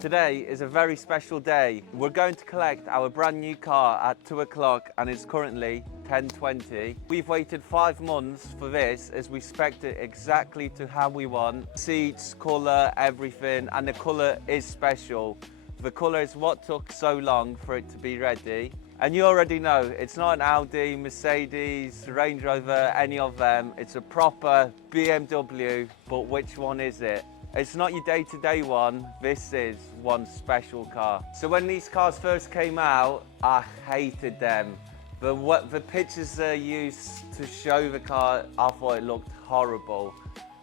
Today is a very special day. We're going to collect our brand new car at 2 o'clock and it's currently 10:20. We've waited 5 months for this as we spec'd it exactly to how we want. Seats, colour, everything, and the colour is special. The colour is what took so long for it to be ready. And you already know, it's not an Audi, Mercedes, Range Rover, any of them. It's a proper BMW, but which one is it? It's not your day-to-day one, this is one special car. So when these cars first came out, I hated them. The pictures they used to show the car, I thought it looked horrible.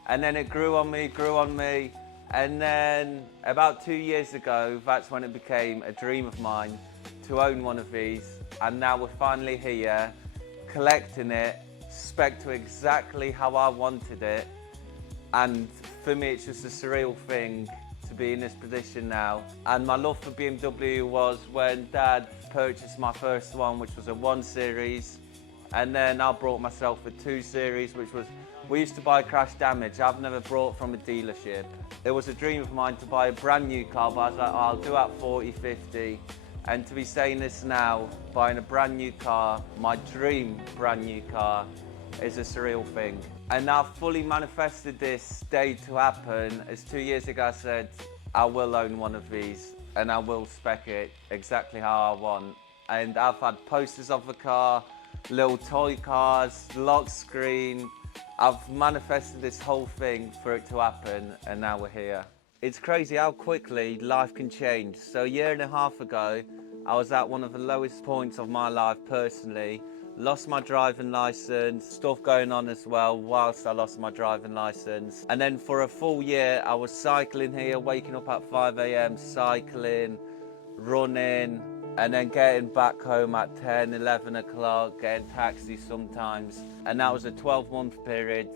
And then it grew on me, and then about 2 years ago, that's when it became a dream of mine to own one of these. And now we're finally here, collecting it, spec to exactly how I wanted it. And for me, it's just a surreal thing to be in this position now. And my love for BMW was when Dad purchased my first one, which was a 1 Series. And then I brought myself a 2 Series, which was, we used to buy crash damage. I've never brought from a dealership. It was a dream of mine to buy a brand new car, but I was like, oh, I'll do at 40, 50. And to be saying this now, buying a brand new car, my dream brand new car, is a surreal thing. And I've fully manifested this day to happen, as 2 years ago I said, I will own one of these and I will spec it exactly how I want. And I've had posters of the car, little toy cars, lock screen. I've manifested this whole thing for it to happen, and now we're here. It's crazy how quickly life can change. So a year and a half ago, I was at one of the lowest points of my life personally. Lost my driving license, stuff going on as well whilst I lost my driving license. And then for a full year, I was cycling here, waking up at 5 AM, cycling, running, and then getting back home at 10, 11 o'clock, getting taxis sometimes. And that was a 12-month period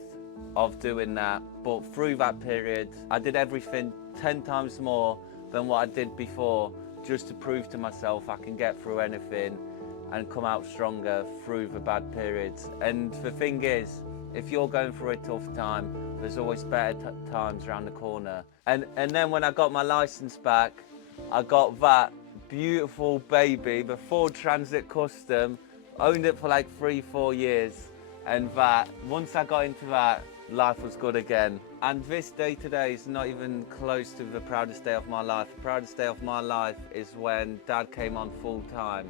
of doing that. But through that period, I did everything 10 times more than what I did before, just to prove to myself I can get through anything and come out stronger through the bad periods. And the thing is, if you're going through a tough time, there's always better times around the corner. And then when I got my license back, I got that beautiful baby, the Ford Transit Custom, owned it for like 3-4 years. And that, once I got into that, life was good again. And this day today is not even close to the proudest day of my life. The proudest day of my life is when Dad came on full time.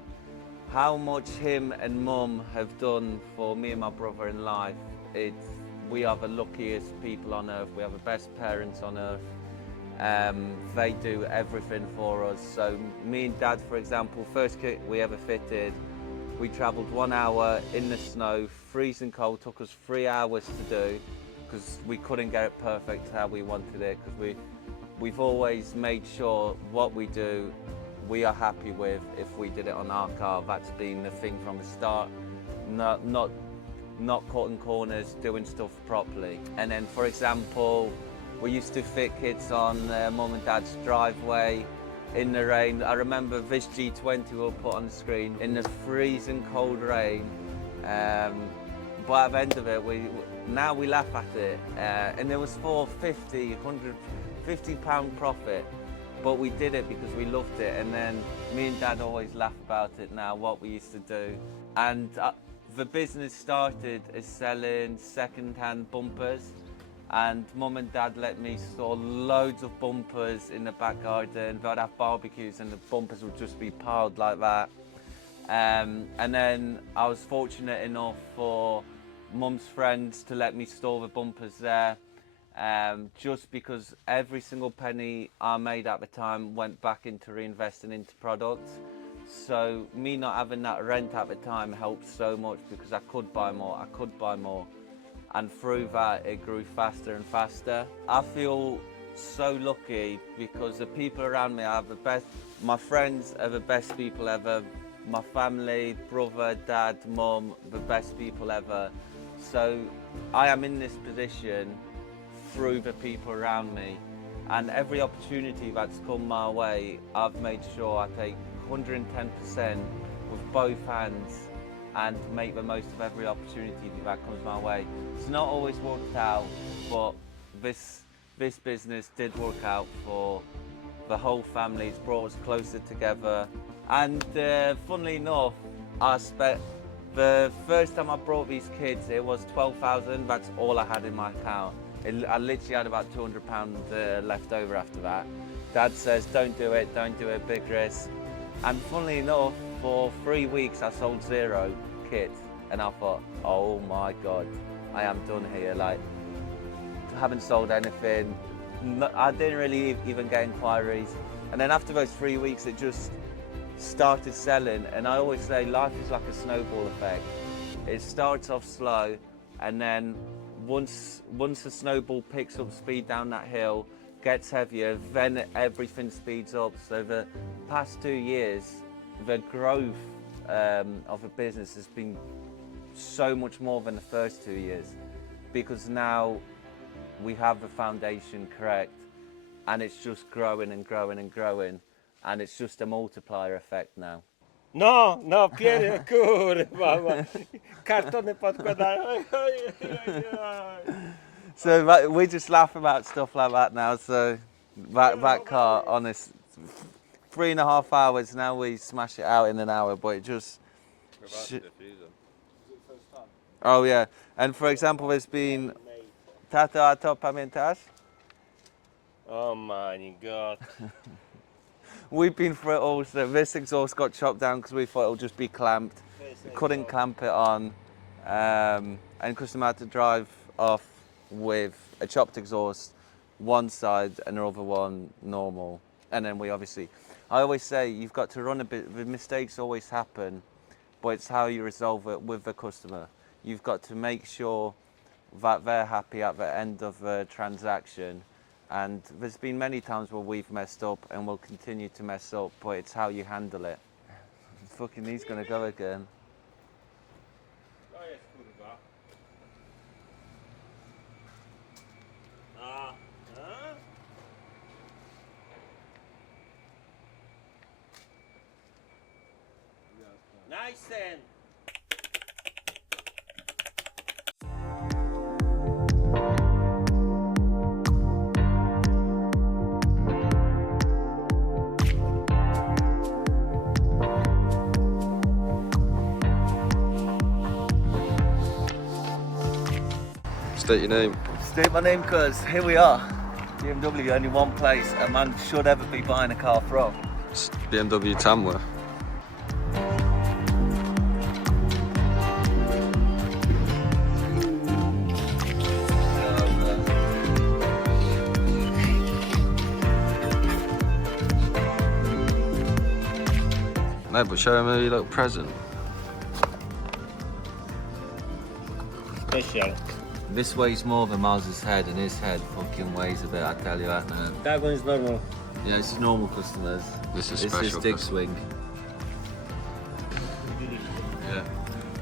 How much him and Mum have done for me and my brother in life, we are the luckiest people on earth. We are the best parents on earth. They do everything for us. So me and Dad, for example, first kit we ever fitted, we travelled 1 hour in the snow, freezing cold, took us 3 hours to do, because we couldn't get it perfect how we wanted it, because we've always made sure what we do we are happy with if we did it on our car. That's been the thing from the start, not cutting corners, doing stuff properly. And then, for example, we used to fit kits on Mum and Dad's driveway in the rain. I remember this G20 we'll put on the screen in the freezing cold rain. But at the end of it, now we laugh at it. And it was for 50, 150 pound profit. But we did it because we loved it, and then me and Dad always laugh about it now, what we used to do. And the business started as selling second-hand bumpers, and Mum and Dad let me store loads of bumpers in the back garden. They'd have barbecues and the bumpers would just be piled like that. And then I was fortunate enough for Mum's friends to let me store the bumpers there. Just because every single penny I made at the time went back into reinvesting into products. So me not having that rent at the time helped so much, because I could buy more. And through that, it grew faster and faster. I feel so lucky because the people around me are the best. My friends are the best people ever. My family, brother, Dad, Mum, the best people ever. So I am in this position through the people around me, and every opportunity that's come my way, I've made sure I take 110% with both hands and make the most of every opportunity that comes my way. It's not always worked out, but this business did work out for the whole family. It's brought us closer together. And funnily enough, I spent the first time I brought these kids, it was 12,000. That's all I had in my account. I literally had about £200 left over after that. Dad says, don't do it, big risk. And funnily enough, for 3 weeks I sold 0 kids. And I thought, oh my God, I am done here. Like, haven't sold anything. I didn't really even get inquiries. And then after those 3 weeks, it just started selling. And I always say life is like a snowball effect. It starts off slow, and then once the snowball picks up speed down that hill, gets heavier, then everything speeds up. So the past 2 years, the growth of a business has been so much more than the first 2 years, because now we have the foundation correct, and it's just growing and growing and growing, and it's just a multiplier effect now. No, no, Pierre, kurwa, kartony podkładają. So we just laugh about stuff like that now. So that car, honest, 3.5 hours, now we smash it out in an hour, but it just... Oh yeah, and for example, there's been... Tato, a to pamiętasz? Oh my God. We've been through it all. So this exhaust got chopped down because we thought it would just be clamped. We couldn't clamp it on, and customer had to drive off with a chopped exhaust, one side and the other one normal. And then we obviously, I always say you've got to run a bit, the mistakes always happen, but it's how you resolve it with the customer. You've got to make sure that they're happy at the end of the transaction. And there's been many times where we've messed up and we'll continue to mess up, but it's how you handle it. Fucking he's gonna go again. Nice then. State your name. State my name, cause here we are. BMW, only one place a man should ever be buying a car from. It's BMW Tamworth. No, but show him a little present. Special. This weighs more than Miles's head, and his head fucking weighs a bit, I tell you that now. That one is normal. Yeah, it's normal customers. This is This special. is Dig customer. Swing. Yeah.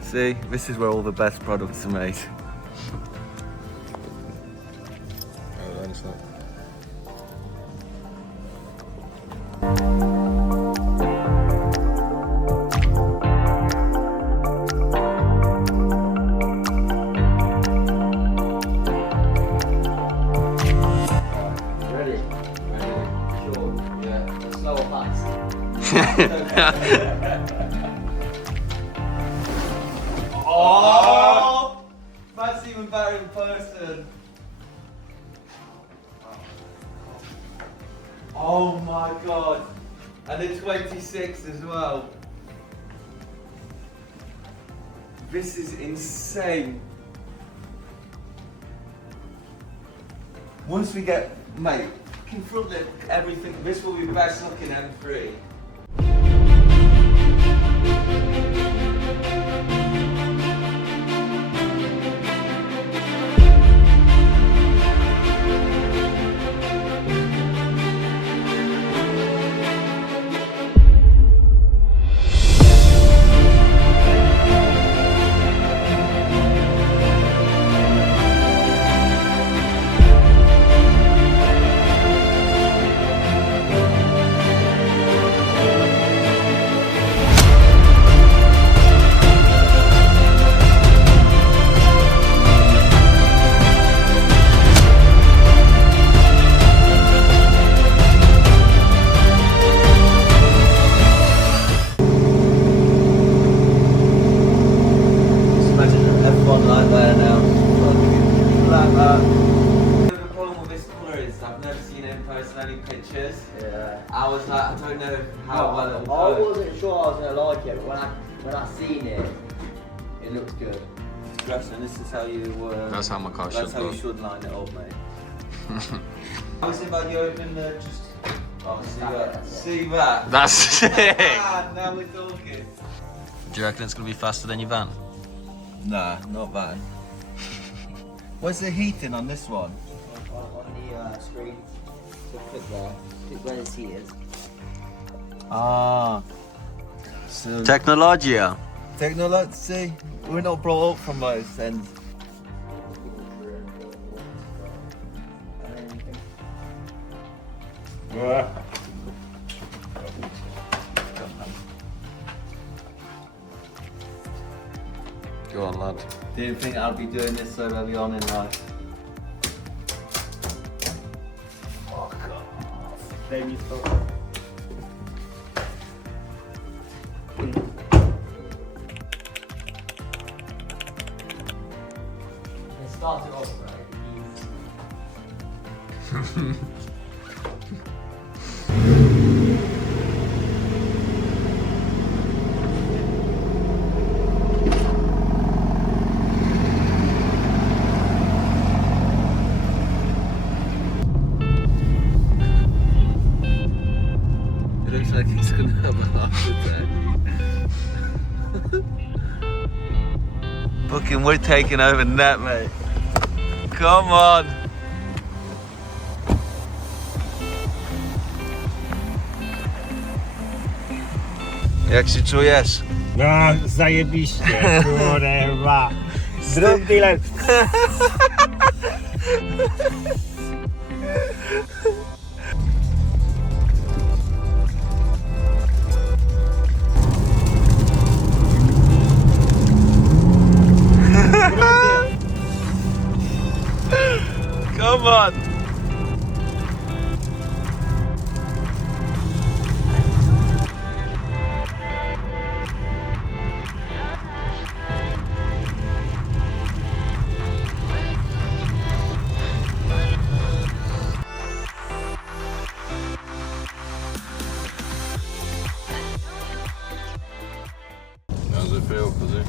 See, this is where all the best products are made. Oh, that's not. Ready? Sure. Yeah. Slow or fast? Oh! That's even better in person. Oh my God. And a 26 as well. This is insane. Once we get, mate, confront everything. This will be best looking M3. I was like, I don't know how well it I will go. wasn't sure I was gonna like it, but when I seen it, it looks good. Gresham, this is how you. That's how my car should That's how you look. should line it up, mate. How is it about you open the just? Oh, see that? See that? That's sick. Ah, now we're talking. Do you reckon it's gonna be faster than your van? Nah, not bad. Where's the heating on this one? On the screen, so click there. Click where the seat is. Ah. So Technologia. technology. See, we're not brought up from those ends. Go on, lad. Didn't think I'd be doing this so early on in life. Daj mi to. It started off right. It looks like he's gonna have a heart attack. Fucking, we're taking over net, mate. Come on. Jak się czujesz? No, zajebiście, kurwa. Zrób tyle. Come on. How does it feel, Fuzzy?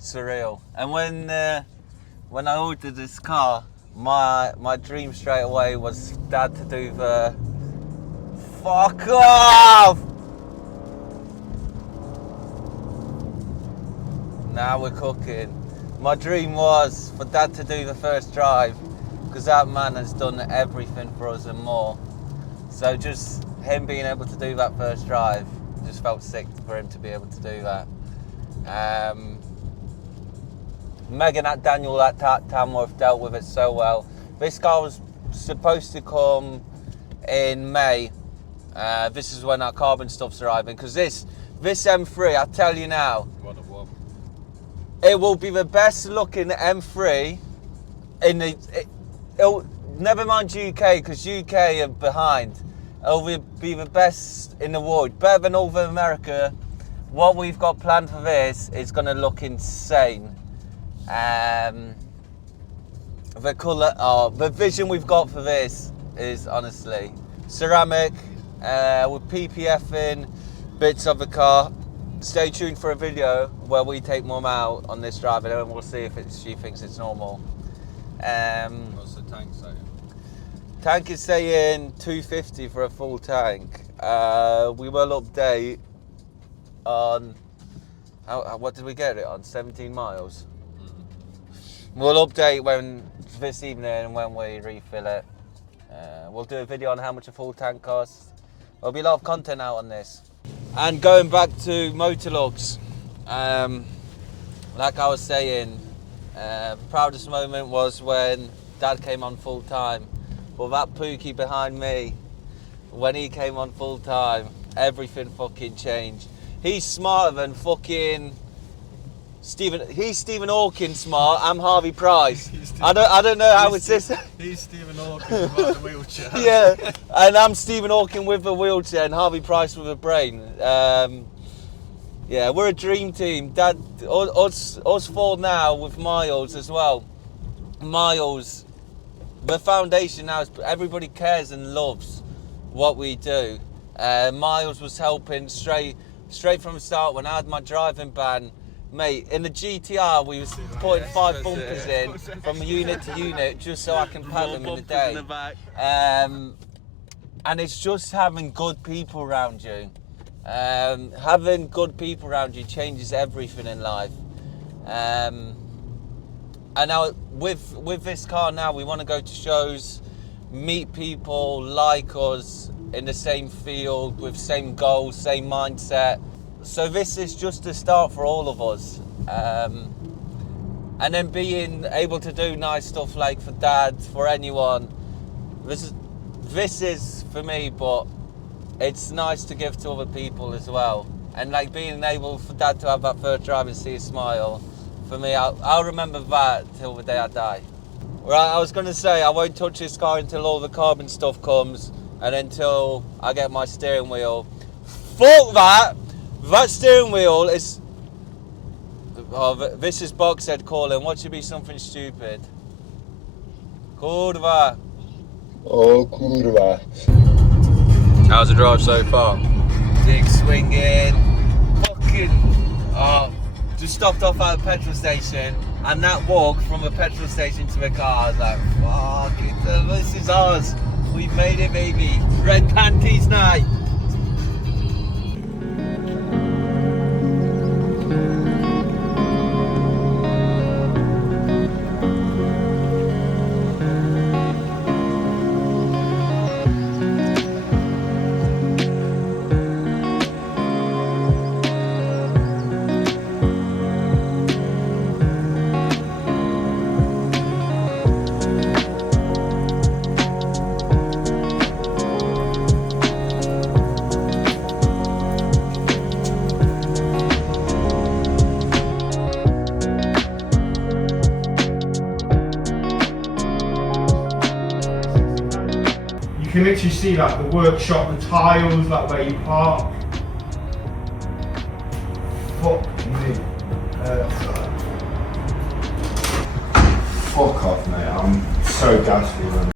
Surreal. And when I ordered this car, my dream straight away was Dad to do the fuck off. Now we're cooking. My dream was for Dad to do the first drive, because that man has done everything for us and more. So just him being able to do that first drive, just felt sick for him to be able to do that. Megan at Daniel at Tamworth dealt with it so well. This car was supposed to come in May. This is when our carbon stuff's arriving, because this M3, I tell you now, it will be the best looking M3 in it'll, never mind UK, because UK are behind. It'll be the best in the world, better than Northern America. What we've got planned for this is going to look insane. The colour, the vision we've got for this is honestly ceramic with PPF-ing bits of the car. Stay tuned for a video where we take Mum out on this drive and we'll see if she thinks it's normal. What's the tank saying? Tank is saying 250 for a full tank. We will update on what did we get it on? 17 miles. We'll update this evening when we refill it. We'll do a video on how much a full tank costs. There'll be a lot of content out on this. And going back to Motorlux, like I was saying, the proudest moment was when Dad came on full time. But that Pookie behind me, when he came on full time, everything fucking changed. He's smarter than fucking he's Stephen Hawking smart. I'm Harvey Price. I don't know how it's this. He's Stephen Hawking without the wheelchair. Yeah, and I'm Stephen Hawking with a wheelchair and Harvey Price with a brain. Yeah, we're a dream team. Dad, us four now with Miles as well. Miles, the foundation now is everybody cares and loves what we do. Miles was helping straight from the start when I had my driving ban. Mate, in the GTR we was putting 5 bumpers in from unit to unit just so I can pack them in the day. And it's just having good people around you. Having good people around you changes everything in life. And now with this car now, we want to go to shows, meet people like us in the same field, with same goals, same mindset. So this is just a start for all of us. And then being able to do nice stuff like for Dad, for anyone, this is for me, but it's nice to give to other people as well. And like being able for Dad to have that first drive and see a smile, for me, I'll remember that till the day I die. Right, I was going to say I won't touch this car until all the carbon stuff comes and until I get my steering wheel. Fuck that! That steering wheel is... Oh, this is Boxhead calling. What should be something stupid? Kurwa. Oh, kurwa. How's the drive so far? Dick swinging. Fucking... Oh, just stopped off at a petrol station, and that walk from a petrol station to the car, I was like, fuck, this is ours. We've made it, baby. Red panties night. You can literally see like the workshop, the tiles, like where you park. Fuck me. Fuck off, mate. I'm so gassed.